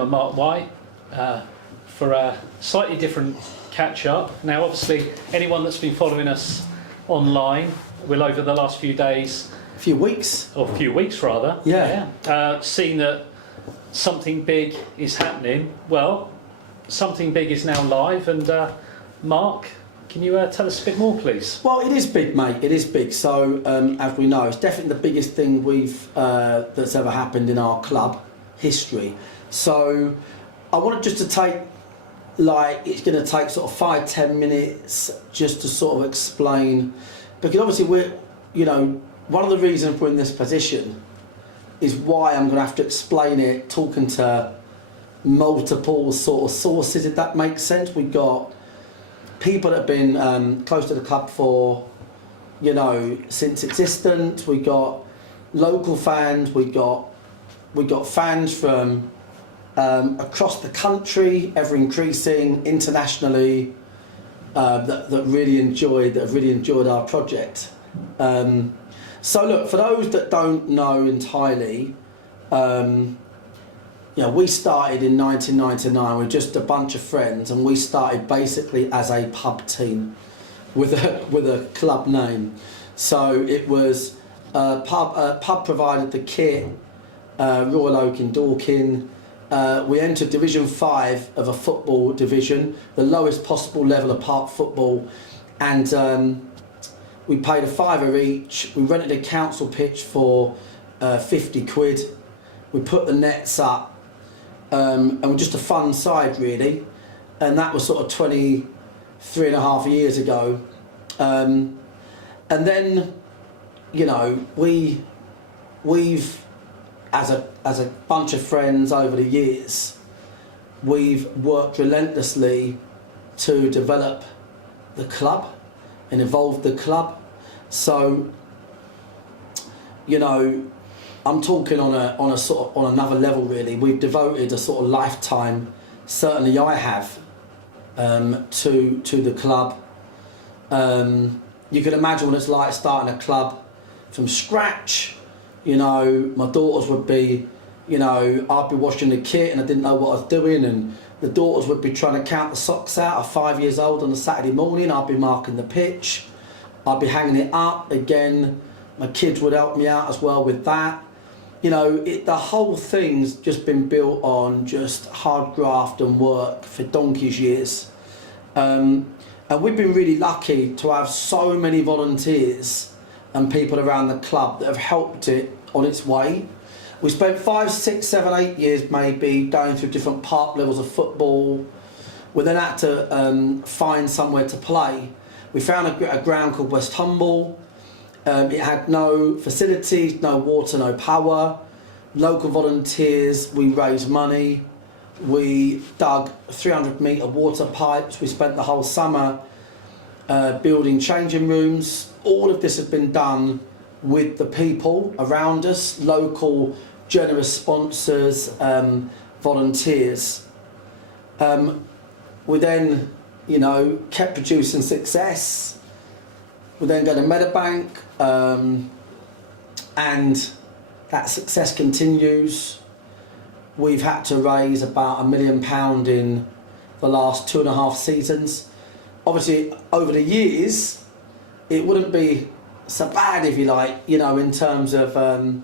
I'm Mark White for a slightly different catch-up. Now, obviously, anyone that's been following us online will, over the last few days, few weeks rather, yeah. Seen that something big is happening. Well, something big is now live, and Mark, can you tell us a bit more, please? Well, it is big, mate. It is big. So, as we know, it's definitely the biggest thing that's ever happened in our club history. So, I wanted just to take, it's going to take sort of 5-10 minutes just to sort of explain, because obviously one of the reasons we're in this position is why I'm going to have to explain it, talking to multiple sort of sources, if that makes sense. We've got people that have been close to the club for, since existence. We've got local fans. We've got fans from across the country, ever increasing, internationally, that have really enjoyed our project. So look, for those that don't know entirely, we started in 1999 with just a bunch of friends, and we started basically as a pub team with a club name. So it was pub provided the kit, Royal Oak in Dorking. We entered Division 5 of a football division, the lowest possible level of park football, and we paid a £5 each. We rented a council pitch for 50 quid. We put the nets up, and we're just a fun side really, and that was sort of 23.5 years ago. And then, we've as a bunch of friends over the years, we've worked relentlessly to develop the club and evolve the club. So, I'm talking on another level really. We've devoted a sort of lifetime, certainly I have, to the club. You can imagine what it's like starting a club from scratch. My daughters would be, I'd be washing the kit and I didn't know what I was doing, and the daughters would be trying to count the socks out at 5 years old on a Saturday morning. I'd be marking the pitch, I'd be hanging it up again. My kids would help me out as well with that. The whole thing's just been built on just hard graft and work for donkey's years. And we've been really lucky to have so many volunteers and people around the club that have helped it on its way. We spent 5, 6, 7, 8 years maybe going through different park levels of football. We then had to find somewhere to play. We found a ground called West Humble. It had no facilities, no water, no power. Local volunteers, we raised money. We dug 300-metre water pipes. We spent the whole summer building changing rooms. All of this has been done with the people around us, local generous sponsors, volunteers. We then, kept producing success. We then got a Meadowbank, and that success continues. We've had to raise about £1 million in the last 2.5 seasons. Obviously, over the years, it wouldn't be so bad, if you like, in terms of the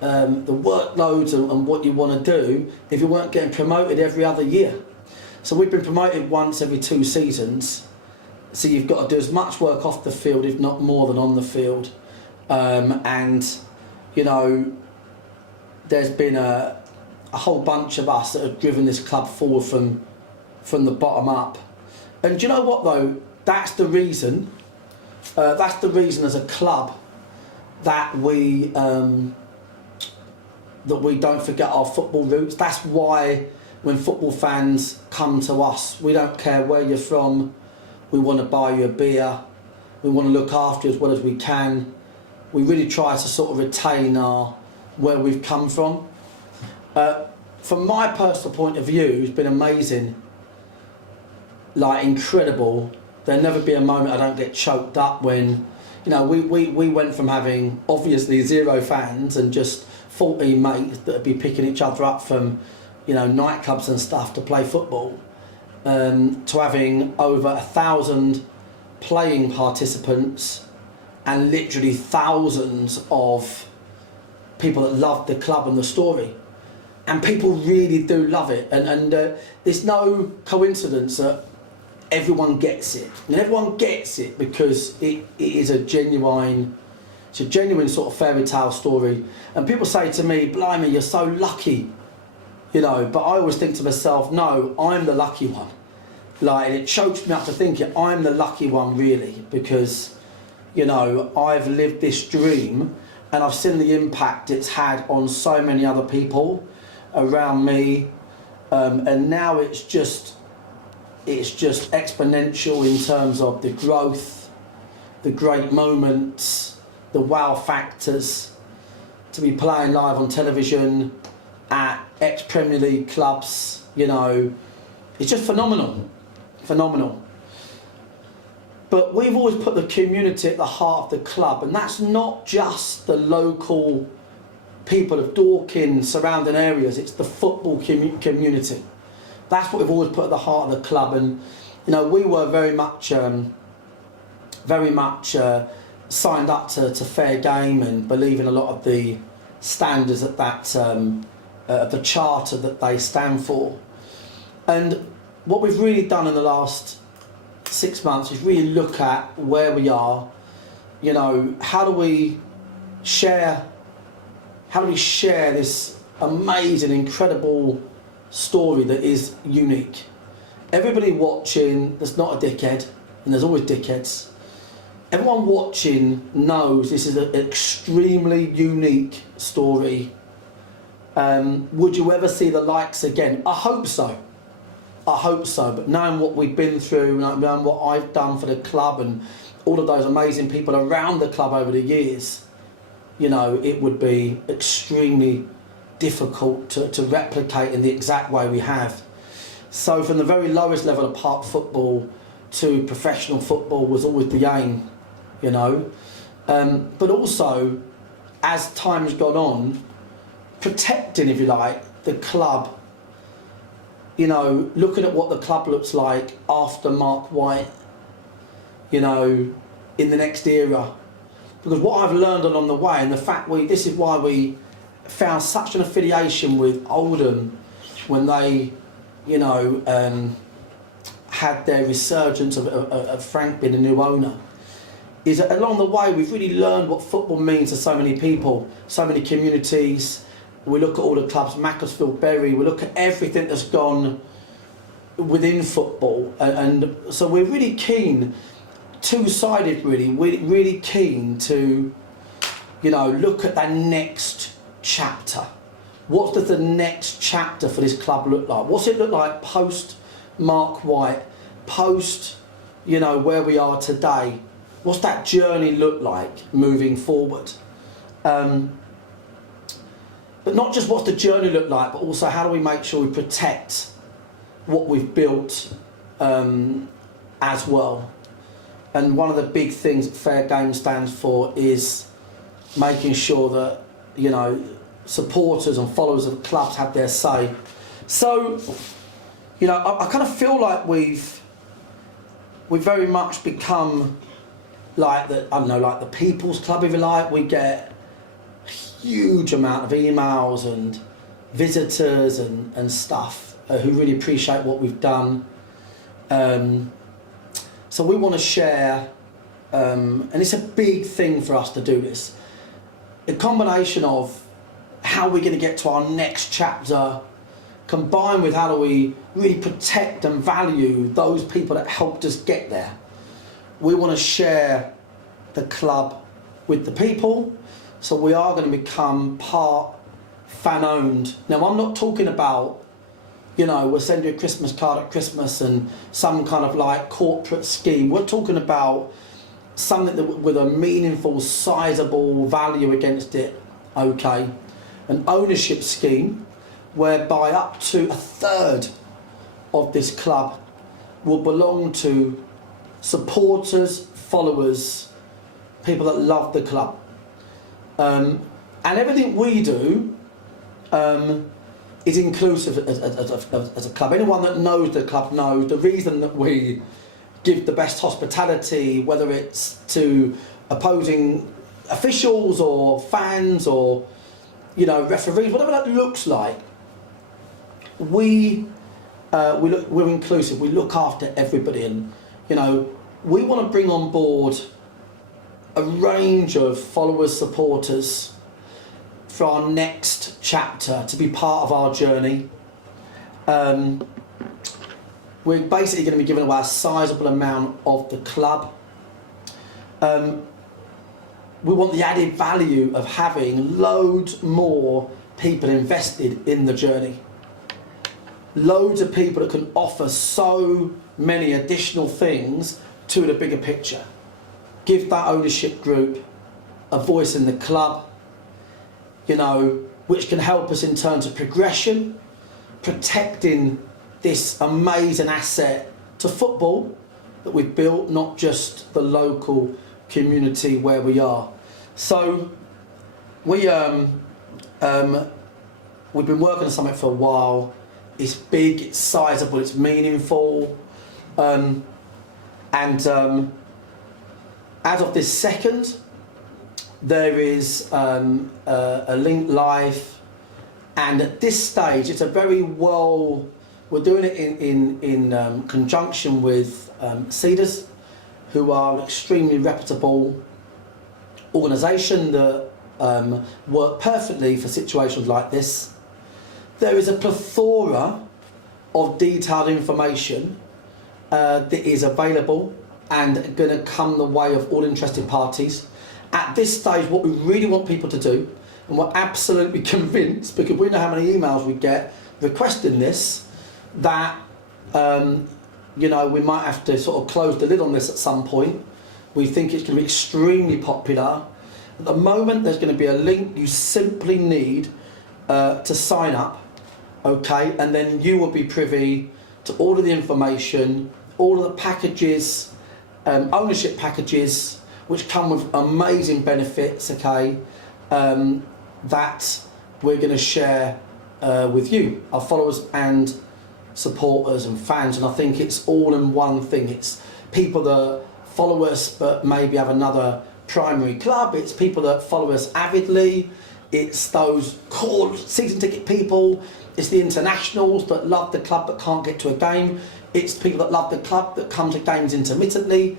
workloads and what you want to do, if you weren't getting promoted every other year. So we've been promoted once every 2 seasons. So you've got to do as much work off the field, if not more than on the field. There's been a whole bunch of us that have driven this club forward from the bottom up. And do you know what though? That's the reason as a club that we don't forget our football roots. That's why when football fans come to us, we don't care where you're from. We want to buy you a beer. We want to look after you as well as we can. We really try to sort of retain where we've come from. From my personal point of view, it's been amazing, incredible. There'll never be a moment I don't get choked up when, we went from having obviously 0 fans and just 14 mates that would be picking each other up from nightclubs and stuff to play football, to having over 1,000 playing participants and literally thousands of people that love the club and the story. And people really do love it, and there's no coincidence that everyone gets it. And everyone gets it because it is a genuine sort of fairy tale story. And people say to me, blimey, you're so lucky, but I always think to myself, no, I'm the lucky one. Like, it chokes me up to think it, I'm the lucky one really, because, I've lived this dream and I've seen the impact it's had on so many other people around me, and now it's just exponential in terms of the growth, the great moments, the wow factors, to be playing live on television at ex-Premier League clubs, it's just phenomenal. But we've always put the community at the heart of the club, and that's not just the local people of Dorking, surrounding areas, it's the football community. That's what we've always put at the heart of the club, and we were very much signed up to fair game and believe in a lot of the standards that the charter that they stand for. And what we've really done in the last 6 months is really look at where we are. How do we share this amazing, incredible story that is unique? Everybody watching that's not a dickhead, and there's always dickheads, everyone watching knows this is an extremely unique story. Would you ever see the likes again? I hope so, but knowing what we've been through, knowing what I've done for the club and all of those amazing people around the club over the years, it would be extremely difficult to replicate in the exact way we have. So from the very lowest level of park football to professional football was always the aim, but also, as time's gone on, protecting, if you like, the club, looking at what the club looks like after Mark White, in the next era. Because what I've learned along the way, and the fact this is why we found such an affiliation with Oldham when they, had their resurgence of Frank being a new owner, is that along the way we've really learned what football means to so many people, so many communities. We look at all the clubs, Macclesfield, Bury, we look at everything that's gone within football, and so we're really keen, two-sided really, we're really keen to, look at that next chapter. What does the next chapter for this club look like? What's it look like post Mark White, post, where we are today? What's that journey look like moving forward? But not just what's the journey look like, but also how do we make sure we protect what we've built as well. And one of the big things that Fair Game stands for is making sure that, supporters and followers of clubs have their say. So, I kind of feel like we've very much become like the people's club, if you like. We get a huge amount of emails and visitors and stuff who really appreciate what we've done. So we want to share, and it's a big thing for us to do this, a combination of how we're going to get to our next chapter, combined with how do we really protect and value those people that helped us get there. We want to share the club with the people, so we are going to become part fan-owned. Now, I'm not talking about, we'll send you a Christmas card at Christmas and some kind of like corporate scheme. We're talking about something that, with a meaningful, sizable value against it, okay? An ownership scheme whereby up to a third of this club will belong to supporters, followers, people that love the club. And everything we do is inclusive as a club. Anyone that knows the club knows the reason that we give the best hospitality, whether it's to opposing officials or fans or, you know, referees, whatever that looks like. We're inclusive. We look after everybody, and you know, we want to bring on board a range of followers, supporters for our next chapter to be part of our journey. We're basically going to be giving away a sizable amount of the club. We want the added value of having loads more people invested in the journey. Loads of people that can offer so many additional things to the bigger picture. Give that ownership group a voice in the club, you know, which can help us in terms of progression, protecting this amazing asset to football that we've built, not just the local community where we are. So we've been working on something for a while. It's big, it's sizable, it's meaningful, and as of this second, there is a link live, and at this stage, it's a very well. We're doing it in conjunction with Seedrs, who are an extremely reputable organisation that work perfectly for situations like this. There is a plethora of detailed information that is available and going to come the way of all interested parties. At this stage, what we really want people to do, and we're absolutely convinced, because we know how many emails we get requesting this, that you know, we might have to sort of close the lid on this at some point. We think it's going to be extremely popular. At the moment, there's going to be a link. You simply need to sign up, okay, and then you will be privy to all of the information, all of the packages, ownership packages, which come with amazing benefits, okay, that we're going to share with you, our followers and supporters and fans. And I think it's all in one thing. It's people that follow us but maybe have another primary club. It's people that follow us avidly. It's those core season ticket people. It's the internationals that love the club but can't get to a game. It's people that love the club that come to games intermittently.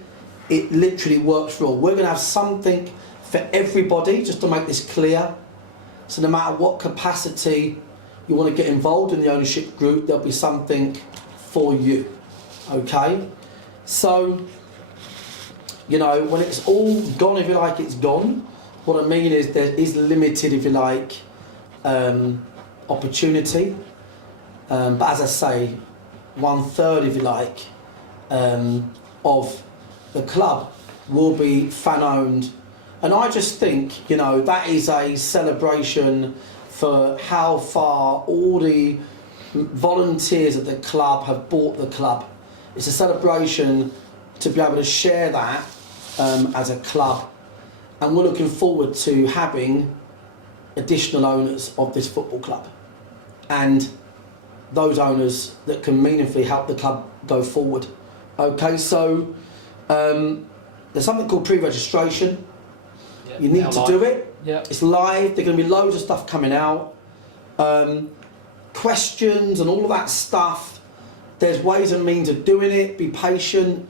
It literally works for all. We're going to have something for everybody, just to make this clear. So no matter what capacity you want to get involved in the ownership group, there'll be something for you, okay? So, you know, when it's all gone, if you like, it's gone. What I mean is there is limited, if you like, opportunity. But as I say, 1/3, if you like, of the club will be fan owned. And I just think, you know, that is a celebration for how far all the volunteers at the club have bought the club. It's a celebration to be able to share that as a club. And we're looking forward to having additional owners of this football club, and those owners that can meaningfully help the club go forward. Okay, so there's something called pre-registration. Yep, you need to do it. Yep. It's live. There's going to be loads of stuff coming out. Questions and all of that stuff. There's ways and means of doing it. Be patient.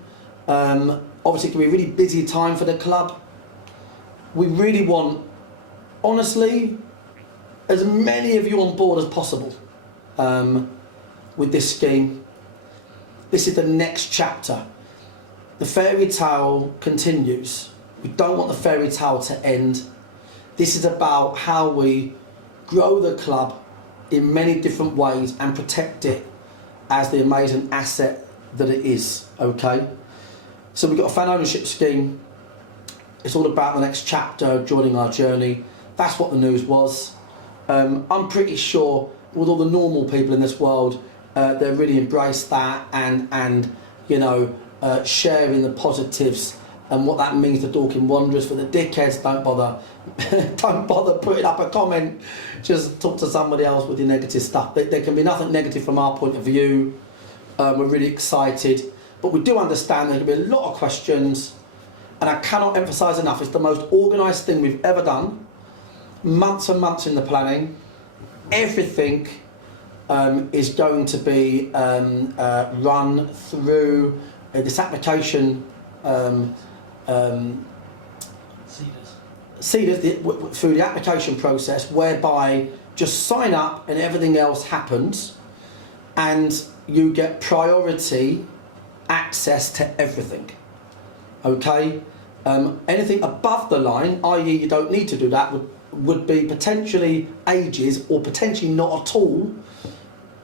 Obviously, it can be a really busy time for the club. We really want, honestly, as many of you on board as possible with this scheme. This is the next chapter. The fairy tale continues. We don't want the fairy tale to end. This is about how we grow the club in many different ways and protect it as the amazing asset that it is, okay? So we've got a fan ownership scheme. It's all about the next chapter, joining our journey. That's what the news was. I'm pretty sure with all the normal people in this world, they really embrace that and you know, sharing the positives and what that means to Dorking Wanderers. For the dickheads, don't bother, don't bother putting up a comment. Just talk to somebody else with your negative stuff. There can be nothing negative from our point of view. We're really excited, but we do understand there can be a lot of questions, and I cannot emphasise enough, it's the most organised thing we've ever done. Months and months in the planning. Everything is going to be run through this application. Seedrs, through the application process, whereby just sign up and everything else happens, and you get priority access to everything. Okay, anything above the line, i.e. you don't need to do that, would be potentially ages or potentially not at all,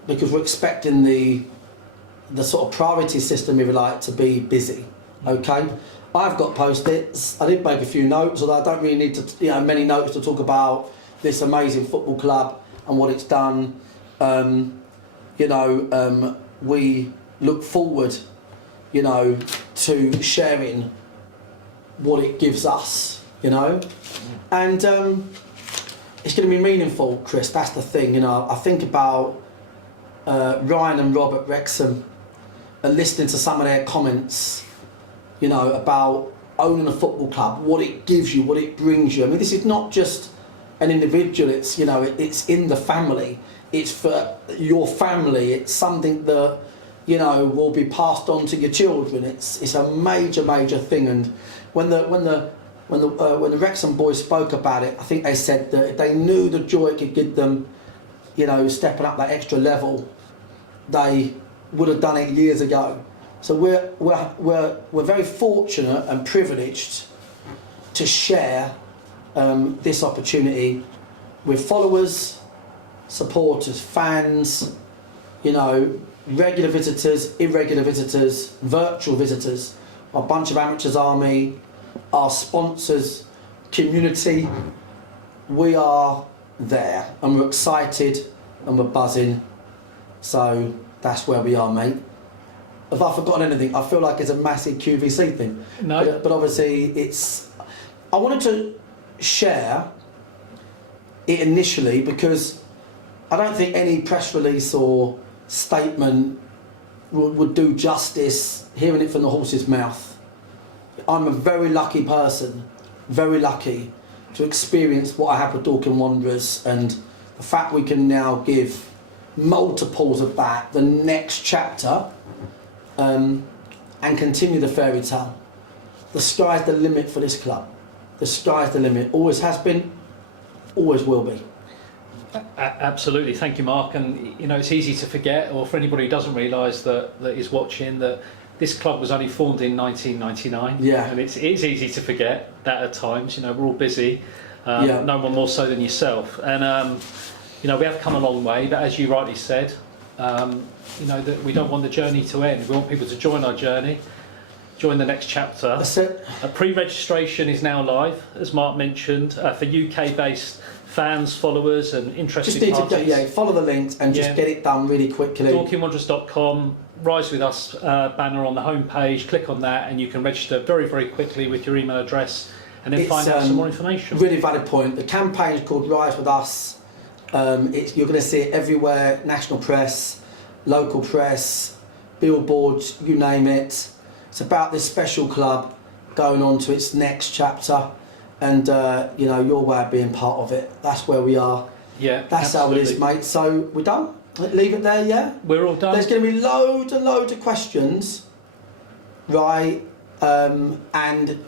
because we're expecting the sort of priority system, if you like, to be busy. Okay, I've got post-its. I did make a few notes, although I don't really need to, many notes to talk about this amazing football club and what it's done. We look forward, to sharing what it gives us, and it's going to be meaningful, Chris. That's the thing, I think about Ryan and Rob at Wrexham, and listening to some of their comments, about owning a football club, what it gives you, what it brings you. I mean, this is not just an individual, it's, it's in the family, it's for your family, it's something that, will be passed on to your children. It's a major, major thing. And when the Wrexham boys spoke about it, I think they said that if they knew the joy it could give them, stepping up that extra level, they would have done it years ago. So we're very fortunate and privileged to share this opportunity with followers, supporters, fans, regular visitors, irregular visitors, virtual visitors, a bunch of amateurs army, our sponsors, community. We are there and we're excited and we're buzzing. So that's where we are, mate. Have I forgotten anything? I feel like it's a massive QVC thing. No. But obviously I wanted to share it initially because I don't think any press release or statement would do justice hearing it from the horse's mouth. I'm a very lucky person, very lucky to experience what I have with Dorking Wanderers, and the fact we can now give multiples of that, the next chapter, and continue the fairy tale. The sky's the limit for this club. The sky's the limit. Always has been, always will be. Absolutely, thank you, Mark. And it's easy to forget, or for anybody who doesn't realise that is watching, that this club was only formed in 1999. Yeah. And it's easy to forget that at times. We're all busy. No one more so than yourself. And we have come a long way. But as you rightly said, that we don't want the journey to end. We want people to join our journey, join the next chapter. That's it. Pre-registration is now live, as Mark mentioned, for UK-based fans, followers and interested just need parties. to follow the links and just get it done really quickly. DorkingWanderers.com, Rise With Us banner on the homepage, click on that and you can register very, very quickly with your email address and then find out some more information. Really valid point. The campaign is called Rise With Us. You're going to see it everywhere, national press, local press, billboards, you name it. It's about this special club going on to its next chapter. And your way of being part of it. That's where we are. Yeah, that's absolutely. How it is, mate. So we're done. Leave it there, yeah. We're all done. There's going to be loads of questions, right? And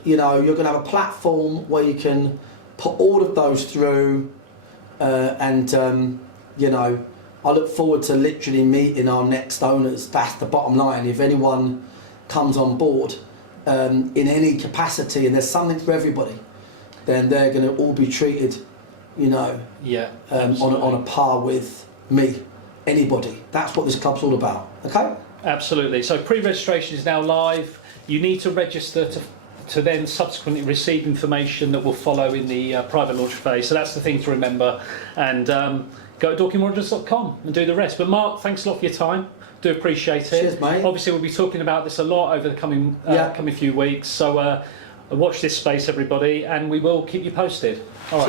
you're going to have a platform where you can put all of those through. I look forward to literally meeting our next owners. That's the bottom line. If anyone comes on board in any capacity, and there's something for everybody, then they're going to all be treated, on a par with me, anybody. That's what this club's all about, okay? Absolutely. So pre-registration is now live. You need to register to then subsequently receive information that will follow in the private launch phase. So that's the thing to remember. And go to DorkingWanderers.com and do the rest. But Mark, thanks a lot for your time. Do appreciate it. Cheers, mate. Obviously, we'll be talking about this a lot over the coming few weeks. So watch this space, everybody, and we will keep you posted. All right.